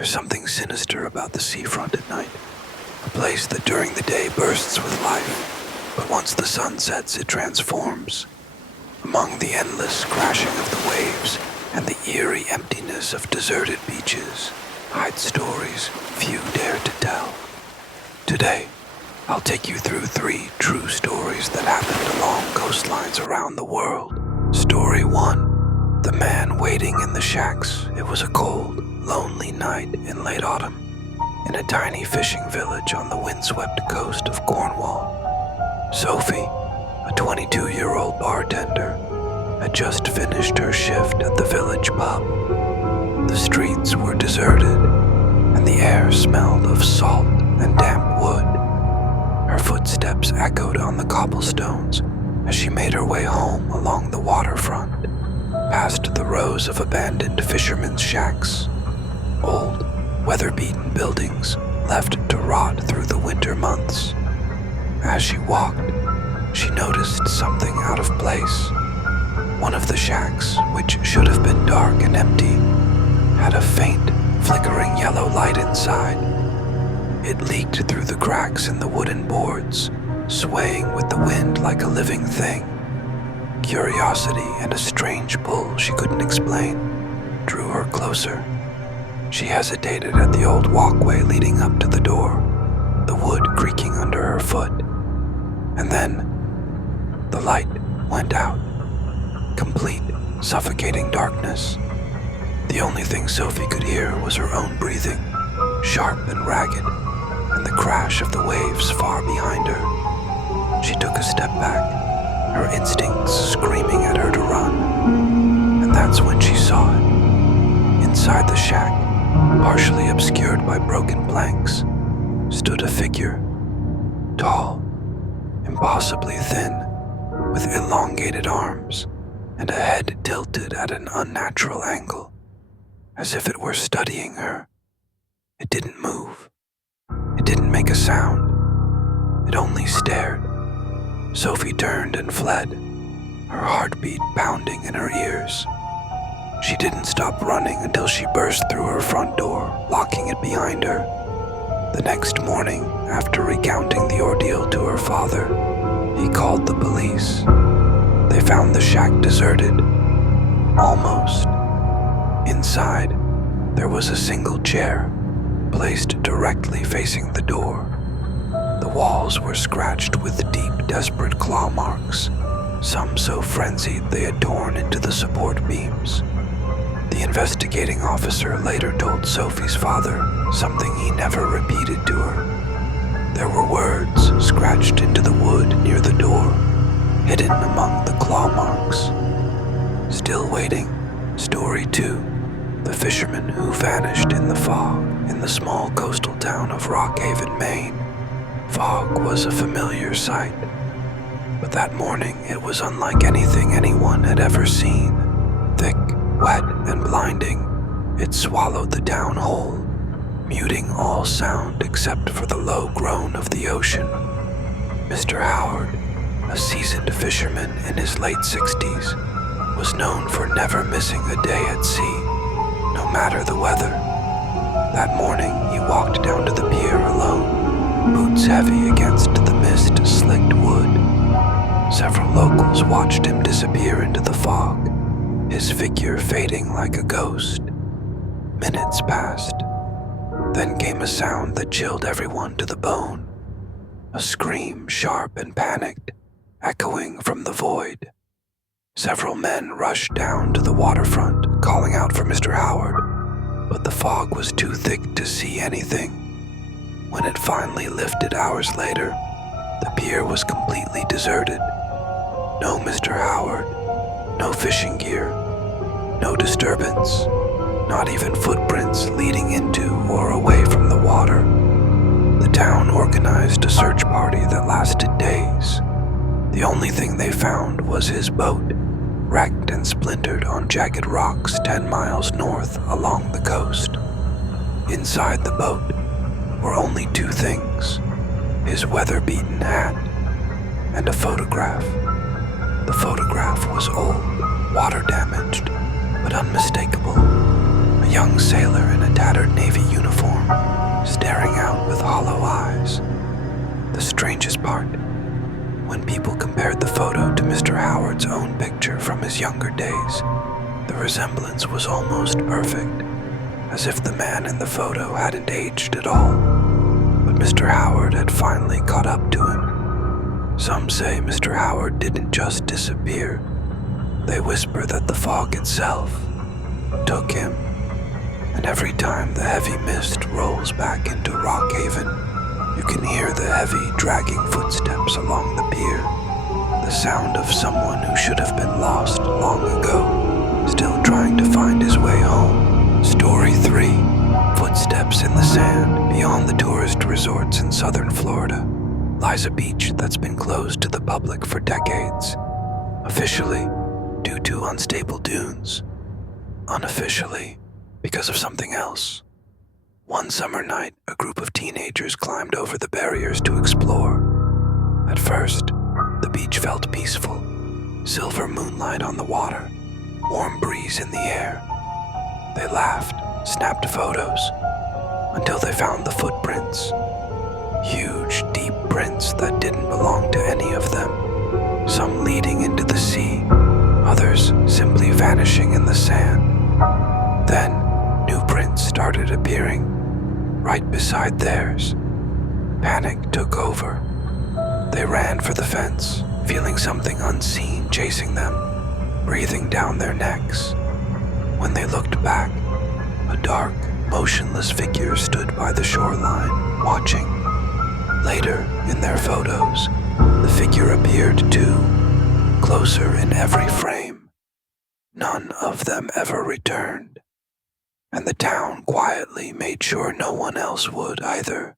There's something sinister about the seafront at night, a place that during the day bursts with life, but once the sun sets it transforms. Among the endless crashing of the waves and the eerie emptiness of deserted beaches hide stories few dare to tell. Today, I'll take you through 3 true stories that happened along coastlines around the world. Story 1. The man waiting in the shacks. It was a cold, lonely night in late autumn in a tiny fishing village on the windswept coast of Cornwall. Sophie, a 22-year-old bartender, had just finished her shift at the village pub. The streets were deserted, and the air smelled of salt and damp wood. Her footsteps echoed on the cobblestones as she made her way home along the waterfront, past the rows of abandoned fishermen's shacks, old, weather-beaten buildings left to rot through the winter months. As she walked, she noticed something out of place. One of the shacks, which should have been dark and empty, had a faint, flickering yellow light inside. It leaked through the cracks in the wooden boards, swaying with the wind like a living thing. Curiosity and a strange pull she couldn't explain drew her closer. She hesitated at the old walkway leading up to the door, the wood creaking under her foot. And then, the light went out. Complete, suffocating darkness. The only thing Sophie could hear was her own breathing, sharp and ragged, and the crash of the waves far behind her. She took a step back, her instincts screaming at her to run. And that's when she saw it. Inside the shack, partially obscured by broken planks, stood a figure, tall, impossibly thin, with elongated arms and a head tilted at an unnatural angle, as if it were studying her. It didn't move. It didn't make a sound. It only stared. Sophie turned and fled, her heartbeat pounding in her ears. She didn't stop running until she burst through her front door, locking it behind her. The next morning, after recounting the ordeal to her father, he called the police. They found the shack deserted. Almost. Inside, there was a single chair, placed directly facing the door. The walls were scratched with deep, desperate claw marks, some so frenzied they had torn into the support beams. The investigating officer later told Sophie's father something he never repeated to her. There were words scratched into the wood near the door, hidden among the claw marks. Still waiting. Story 2. The fisherman who vanished in the fog in the small coastal town of Rockhaven, Maine. Fog was a familiar sight, but that morning it was unlike anything anyone had ever seen. Thick, wet, and blinding, it swallowed the town whole, muting all sound except for the low groan of the ocean. Mr. Howard, a seasoned fisherman in his late 60s, was known for never missing a day at sea, no matter the weather. That morning, he walked down to the pier alone, boots heavy against the mist-slicked wood. Several locals watched him disappear into the fog, his figure fading like a ghost. Minutes passed. Then came a sound that chilled everyone to the bone. A scream, sharp and panicked, echoing from the void. Several men rushed down to the waterfront, calling out for Mr. Howard, but the fog was too thick to see anything. When it finally lifted hours later, the pier was completely deserted. No Mr. Howard, no fishing gear, no disturbance, not even footprints leading into or away from the water. The town organized a search party that lasted days. The only thing they found was his boat, wrecked and splintered on jagged rocks 10 miles north along the coast. Inside the boat were only 2 things: his weather-beaten hat and a photograph. The photograph was old, water-damaged, but unmistakable. A young sailor in a tattered Navy his younger days. The resemblance was almost perfect, as if the man in the photo hadn't aged at all. But Mr. Howard had finally caught up to him. Some say Mr. Howard didn't just disappear. They whisper that the fog itself took him. And every time the heavy mist rolls back into Rockhaven, you can hear the heavy, dragging footsteps along the pier. The sound of someone who should have been lost long ago, still trying to find his way home. Story 3. Footsteps in the sand. Beyond the tourist resorts in southern Florida lies a beach that's been closed to the public for decades. Officially, due to unstable dunes. Unofficially, because of something else. One summer night, a group of teenagers climbed over the barriers to explore. At first, the beach felt peaceful. Silver moonlight on the water, warm breeze in the air. They laughed, snapped photos, until they found the footprints. Huge, deep prints that didn't belong to any of them. Some leading into the sea, others simply vanishing in the sand. Then, new prints started appearing, right beside theirs. Panic took over. They ran for the fence, feeling something unseen chasing them, breathing down their necks. When they looked back, a dark, motionless figure stood by the shoreline, watching. Later, in their photos, the figure appeared too, closer in every frame. None of them ever returned, and the town quietly made sure no one else would either.